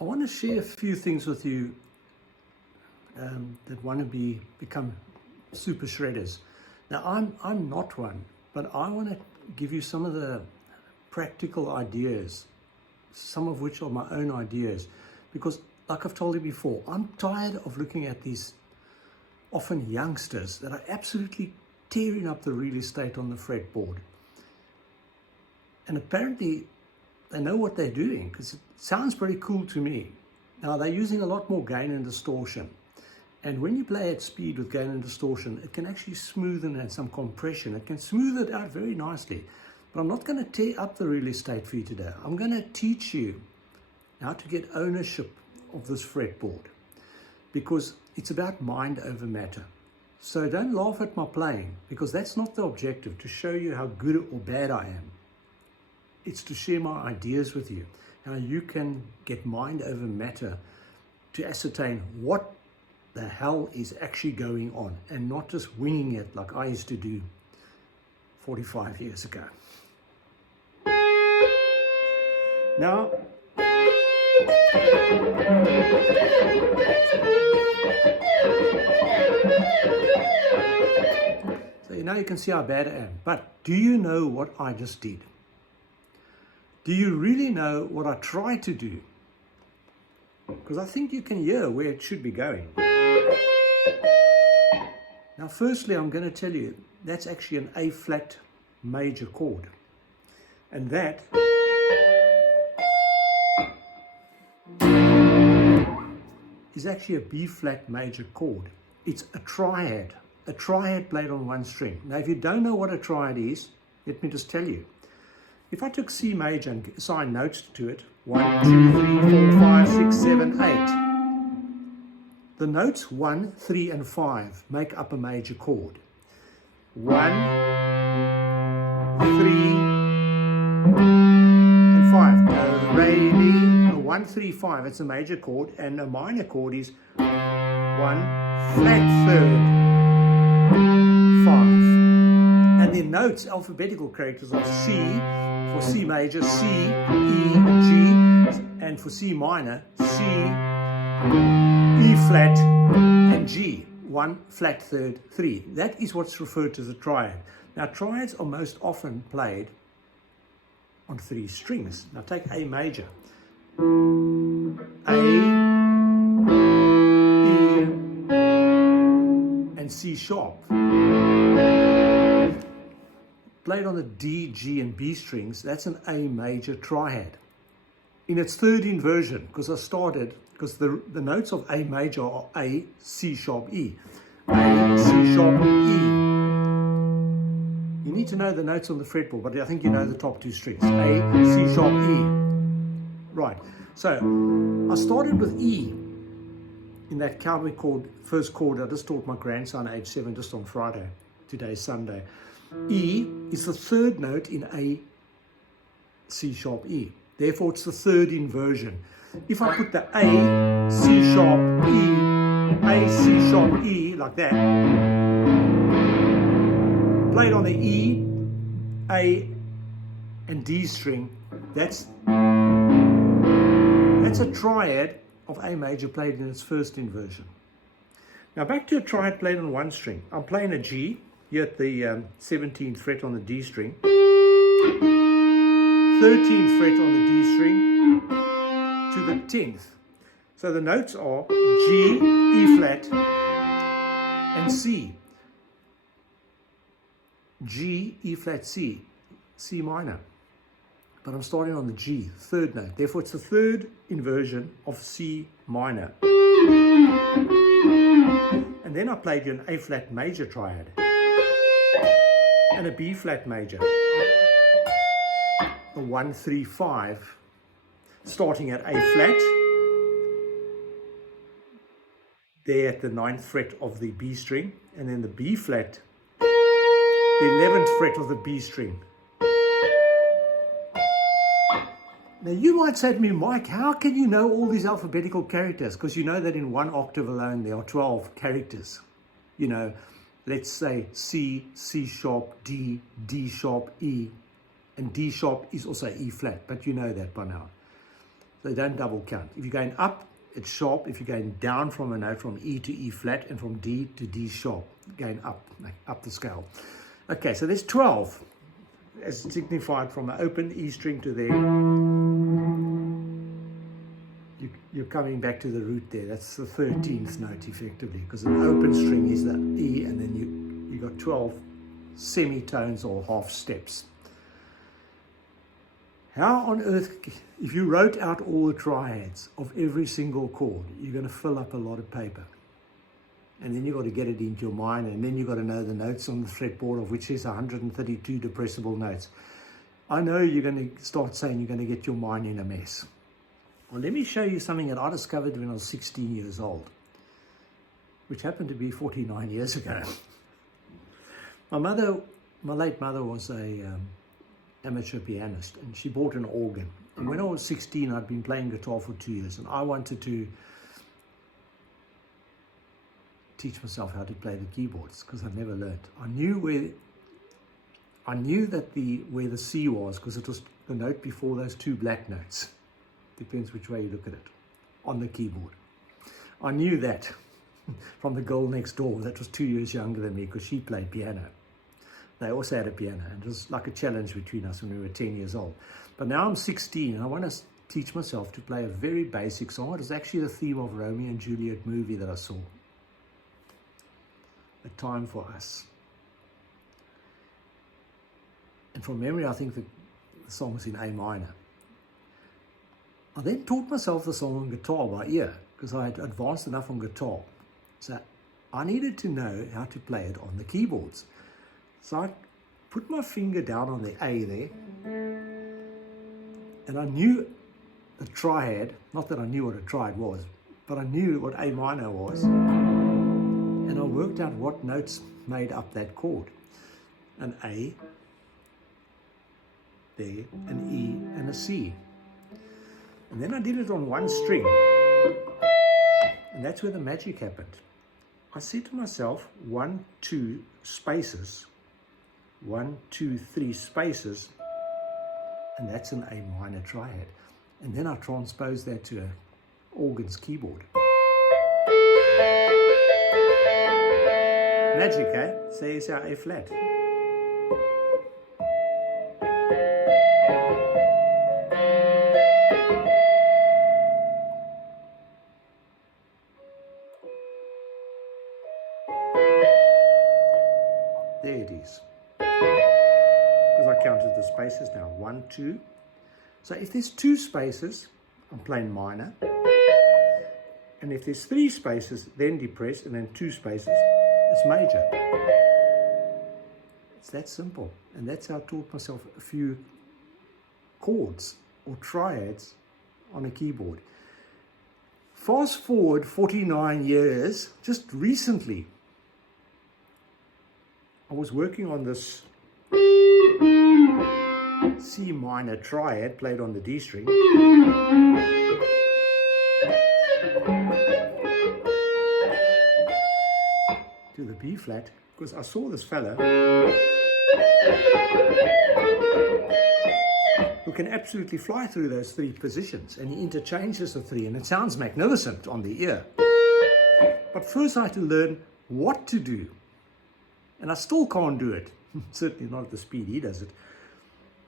I want to share a few things with you that want to become super shredders. Now, I'm not one, but I want to give you some of the practical ideas, some of which are my own ideas, because like I've told you before, I'm tired of looking at these often youngsters that are absolutely tearing up the real estate on the fretboard. And apparently they know what they're doing, because it sounds pretty cool to me. Now, they're using a lot more gain and distortion. And when you play at speed with gain and distortion, it can actually smoothen and some compression. It can smooth it out very nicely. But I'm not going to tear up the real estate for you today. I'm going to teach you how to get ownership of this fretboard, because it's about mind over matter. So don't laugh at my playing, because that's not the objective, to show you how good or bad I am. It's to share my ideas with you, how you can get mind over matter to ascertain what the hell is actually going on, and not just winging it like I used to do 45 years ago. Now, so now you can see how bad I am. But do you know what I just did? Do you really know what I tried to do? Because I think you can hear where it should be going. Now, firstly, I'm going to tell you that's actually an A flat major chord. And that is actually a B flat major chord. It's a triad played on one string. Now, if you don't know what a triad is, let me just tell you. If I took C major and assigned notes to it, 1, 2, 3, 4, 5, 6, 7, 8. The notes 1, 3, and 5 make up a major chord. 1, 3, and 5. Do, re, mi. 1, 3, 5. It's a major chord, and a minor chord is 1 flat third 5. And the notes, alphabetical characters, are C for C major, C, E, G, and for C minor, C, E flat, and G. 1 flat third 3. That is what's referred to as a triad. Now, triads are most often played on 3 strings. Now, take A major. A, E, and C sharp. Played on the D, G, and B strings, that's an A major triad. In its third inversion, because the notes of A major are A, C sharp, E. A, C sharp, E. You need to know the notes on the fretboard, but I think you know the top 2 strings. A, C sharp, E. Right, so I started with E in that cowboy chord, first chord I just taught my grandson, age 7, just on Friday. Today's Sunday. E is the third note in A, C sharp, E. Therefore, it's the third inversion. If I put the A, C sharp, E, A, C sharp, E, like that, played on the E, A, and D string, that's a triad of A major played in its first inversion. Now, back to a triad played on one string. I'm playing a G here at the 17th fret on the D string, 13th fret on the D string to the 10th. So the notes are G, E flat, and C. G, E flat, C, C minor. But I'm starting on the G, third note. Therefore, it's the third inversion of C minor. And then I played you an A flat major triad and a B flat major. A 1, 3, 5, starting at A flat, there at the 9th fret of the B string, and then the B flat, the 11th fret of the B string. Now, you might say to me, Mike, how can you know all these alphabetical characters? Because you know that in one octave alone, there are 12 characters. You know, let's say C, C sharp, D, D sharp, E, and D sharp is also E flat, but you know that by now. They don't double count. If you're going up, it's sharp. If you're going down from a note from E to E flat and from D to D sharp, going up, like up the scale. Okay, so there's 12, as signified from an open E string to there. You're coming back to the root there. That's the 13th note effectively, because an open string is the E, and then you got 12 semitones or half steps. How on earth, if you wrote out all the triads of every single chord, you're going to fill up a lot of paper. And then you've got to get it into your mind, and then you've got to know the notes on the fretboard, of which is 132 depressible notes. I know you're going to start saying you're going to get your mind in a mess. Well, let me show you something that I discovered when I was 16 years old, which happened to be 49 years ago. My late mother was a amateur pianist, and she bought an organ. And when I was 16, I'd been playing guitar for 2 years, and I wanted to teach myself how to play the keyboards because I'd never learned. I knew where the C was, because it was the note before those two black notes. Depends which way you look at it on the keyboard. I knew that from the girl next door that was 2 years younger than me, because she played piano. They also had a piano, and it was like a challenge between us when we were 10 years old. But now I'm 16, and I want to teach myself to play a very basic song. It was actually the theme of Romeo and Juliet movie that I saw. A Time for Us. And from memory, I think the song was in A minor. I then taught myself the song on guitar by ear, because I had advanced enough on guitar. So I needed to know how to play it on the keyboards. So I put my finger down on the A there, and I knew the triad, not that I knew what a triad was, but I knew what A minor was, and I worked out what notes made up that chord. An A, there, an E, and a C. And then I did it on one string, and that's where the magic happened. I said to myself, 1, 2 spaces, 1, 2, 3 spaces, and that's an A minor triad. And then I transposed that to an organ's keyboard. Magic, eh? So here's our A flat. There it is. Because I counted the spaces now. 1, 2. So if there's 2 spaces, I'm playing minor. And if there's 3 spaces, then depressed, and then 2 spaces, it's major. It's that simple. And that's how I taught myself a few chords or triads on a keyboard. Fast forward 49 years, just recently, I was working on this C minor triad played on the D string. To the B flat, because I saw this fella who can absolutely fly through those 3 positions, and he interchanges the 3, and it sounds magnificent on the ear. But first I had to learn what to do. And I still can't do it. Certainly not at the speed he does it.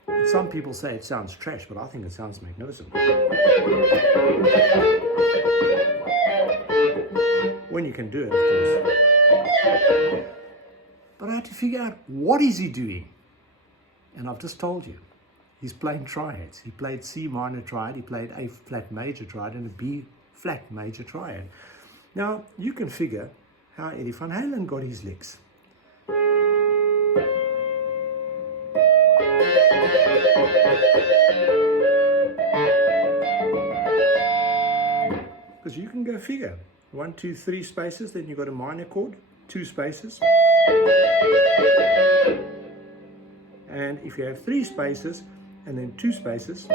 And some people say it sounds trash, but I think it sounds magnificent. When you can do it, of course. But I had to figure out, what is he doing? And I've just told you. He's playing triads. He played C minor triad, he played A flat major triad, and a B flat major triad. Now, you can figure how Eddie Van Halen got his licks. Because you can go figure. 1, 2, 3 spaces, then you've got a minor chord, 2 spaces. And if you have 3 spaces and then 2 spaces, you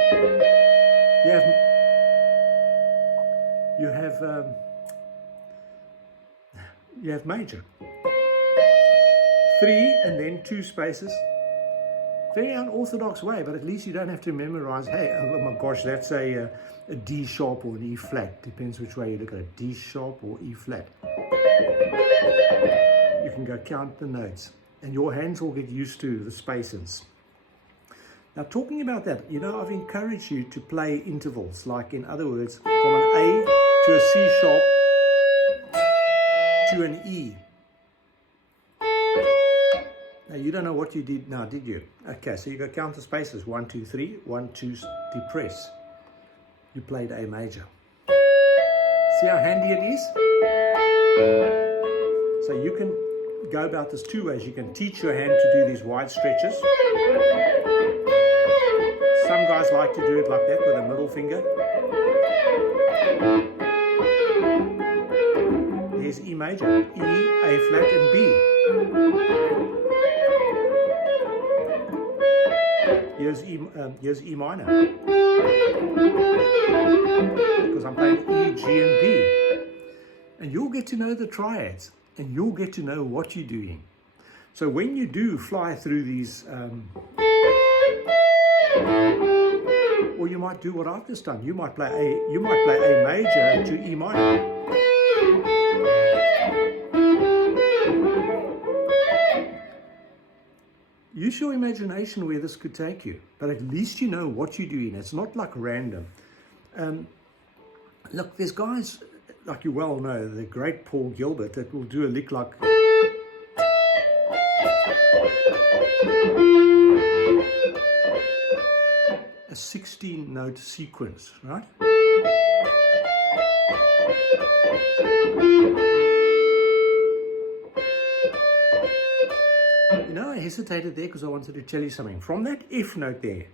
have major. 3 and then 2 spaces, Very unorthodox way, but at least you don't have to memorize, hey, oh my gosh, that's a D sharp or an E flat. Depends which way you look at it, D sharp or E flat. You can go count the notes, and your hands will get used to the spaces. Now, talking about that, you know, I've encouraged you to play intervals, like in other words, from an A to a C sharp to an E. Now, you don't know what you did now, did you? Okay, so you go count the spaces. 1, 2, 3, 1, 2, depress. You played A major. See how handy it is? So you can go about this two ways. You can teach your hand to do these wide stretches. Some guys like to do it like that with a middle finger. There's E major, E, A flat, and B. Here's E minor, because I'm playing E, G, and B. And you'll get to know the triads, and you'll get to know what you're doing. So when you do fly through these, or you might do what I've just done. You might play A major to E minor. Use your imagination where this could take you, but at least you know what you're doing. It's not like random. Look, there's guys, like you well know, the great Paul Gilbert, that will do a lick like... a 16-note sequence, right? You know, I hesitated there because I wanted to tell you something. From that F note there,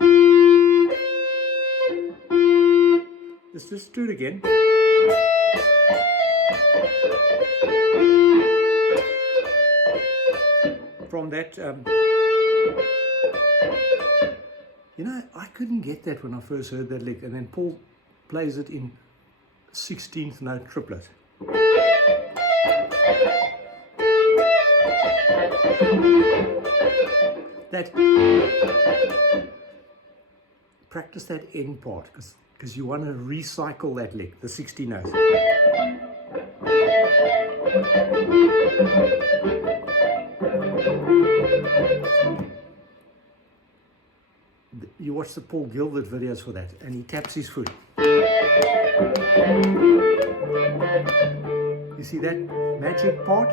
let's just do it again. From that, you know, I couldn't get that when I first heard that lick, and then Paul plays it in 16th note triplet. That, practice that end part, because you want to recycle that lick, the 60 notes. You watch the Paul Gilbert videos for that, and he taps his foot. You see that magic part?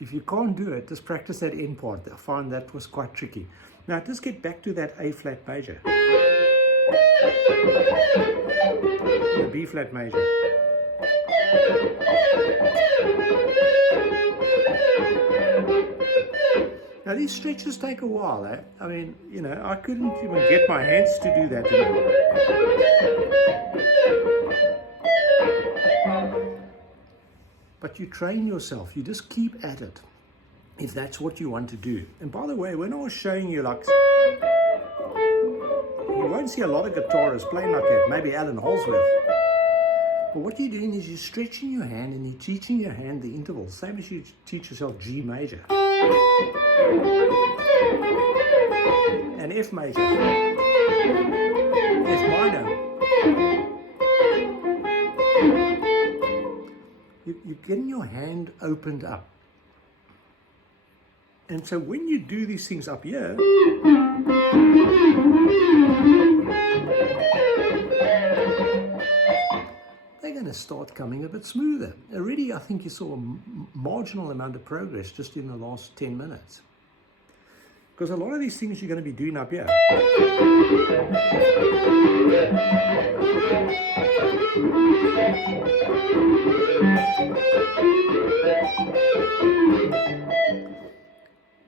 If you can't do it, just practice that end part. I find that was quite tricky. Now, just get back to that A flat major. The B flat major. Now, these stretches take a while, eh? I mean, you know, I couldn't even get my hands to do that anymore. But you train yourself, you just keep at it, if that's what you want to do. And by the way, when I was showing you, like, you won't see a lot of guitarists playing like that, maybe Alan Holsworth. But what you're doing is you're stretching your hand and you're teaching your hand the intervals, same as you teach yourself G major. And F major. F minor. You're getting your hand opened up. And so when you do these things up here, they're going to start coming a bit smoother. Already, I think you saw a marginal amount of progress just in the last 10 minutes. Because a lot of these things you're going to be doing up here.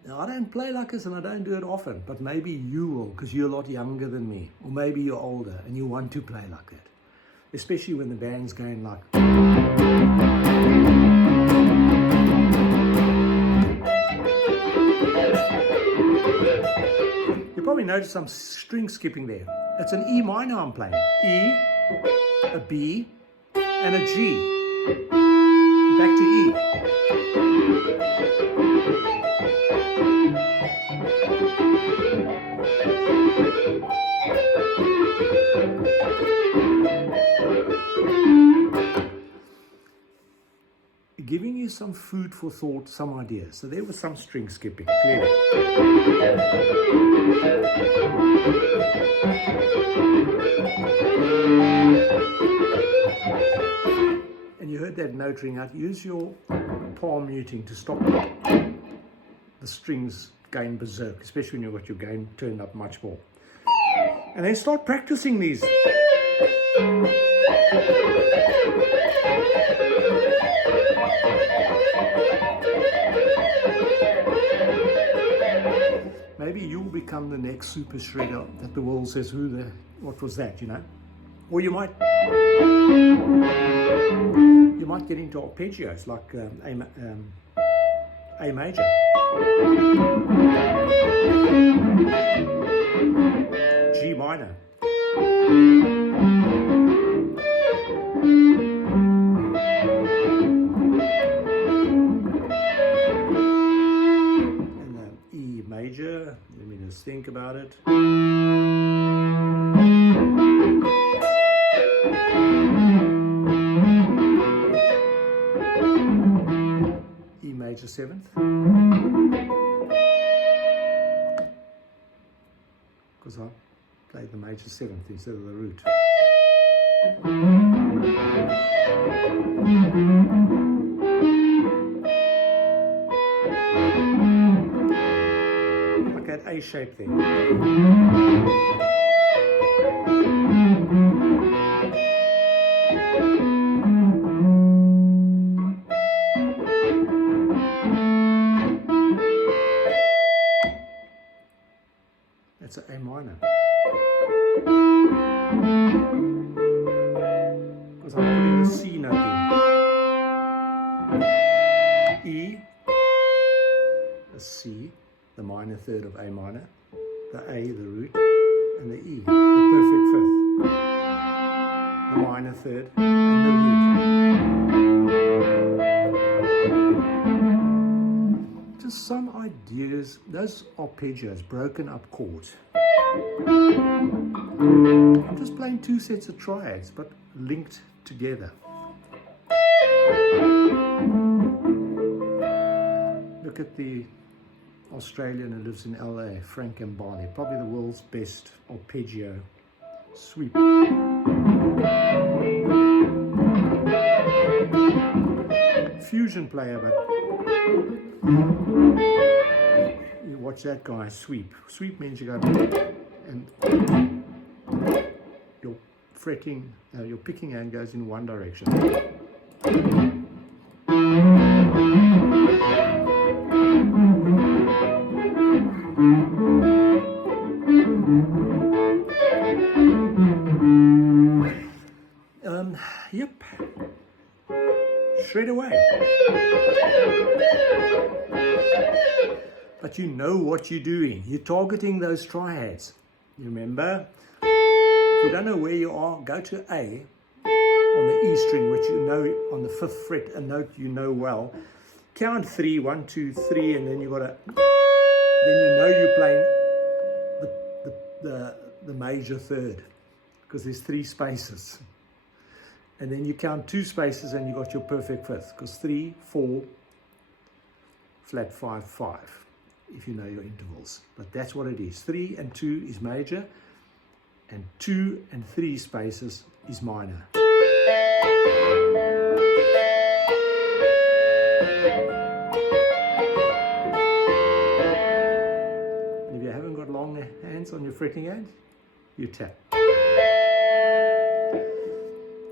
Now, I don't play like this and I don't do it often, but maybe you will, because you're a lot younger than me. Or maybe you're older and you want to play like that. Especially when the band's going like... You probably notice some string skipping there. It's an E minor I'm playing. E, a B, and a G. back to E. Giving you some food for thought, some ideas. So there was some string skipping, clearly. And you heard that note ring out. Use your palm muting to stop the strings going berserk, especially when you've got your game turned up much more. And then start practicing these. Maybe you'll become the next super shredder that the world says, what was that, you know? Or you might get into arpeggios like A major. G minor. And E major. Let me just think about it. E major 7th. Because I played the major 7th instead of the root. Like that A shape there. That's an A minor. Because I'm putting the C note in. E, the C, the minor third of A minor, the A, the root, and the E, the perfect fifth, the minor third, and the root. Just some ideas. Those arpeggios, broken up chords. I'm just playing 2 sets of triads, but linked together. Look at the Australian who lives in LA, Frank Mbali, probably the world's best arpeggio sweep. Fusion player, but you watch that guy sweep. Sweep means you go and your fretting, your picking hand goes in one direction. Yep. Shred away. But you know what you're doing. You're targeting those triads. You remember? If you don't know where you are, go to A on the E string, which you know on the 5th fret, a note you know well. Count 3, 1, 2, 3, and then you got to. Then you know you're playing the major third, because there's 3 spaces. And then you count 2 spaces and you got your perfect fifth, because 3, 4, flat 5, 5, if you know your intervals. But that's what it is. 3 and 2 is major, and 2 and 3 spaces is minor. And if you haven't got long hands on your fretting hand, you tap.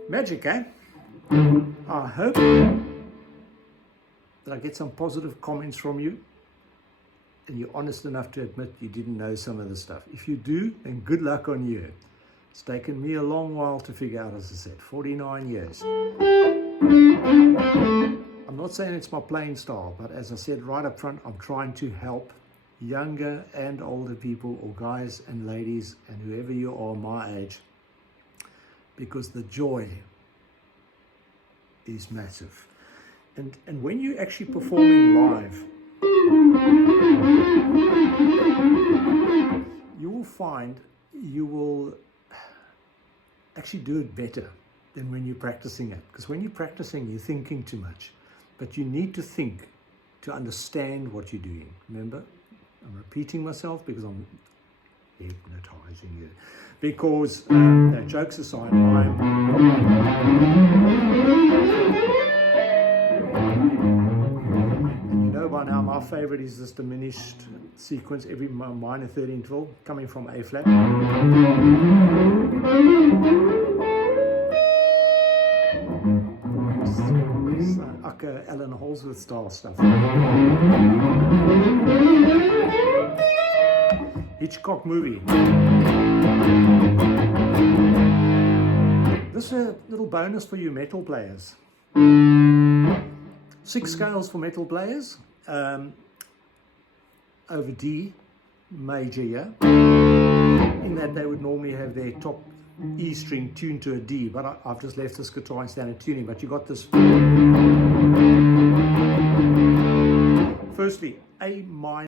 Magic, eh? I hope that I get some positive comments from you and you're honest enough to admit you didn't know some of the stuff. If you do, then good luck on you. It's taken me a long while to figure out, as I said, 49 years. I'm not saying it's my playing style, but as I said right up front, I'm trying to help younger and older people, or guys and ladies and whoever you are my age, because the joy is massive. And when you're actually performing live, you will find you will actually do it better than when you're practicing it. Because when you're practicing, you're thinking too much. But you need to think to understand what you're doing. Remember, I'm repeating myself because I'm hypnotizing you. Because, jokes aside, by now my favorite is this diminished sequence, every minor third interval coming from A flat. Acker, Alan Holdsworth style stuff. Hitchcock movie. This is a little bonus for you metal players. 6 scales for metal players, over D major, yeah? In that they would normally have their top E string tuned to a D, but I've just left this guitar in standard tuning, but you got this. Firstly, A minor.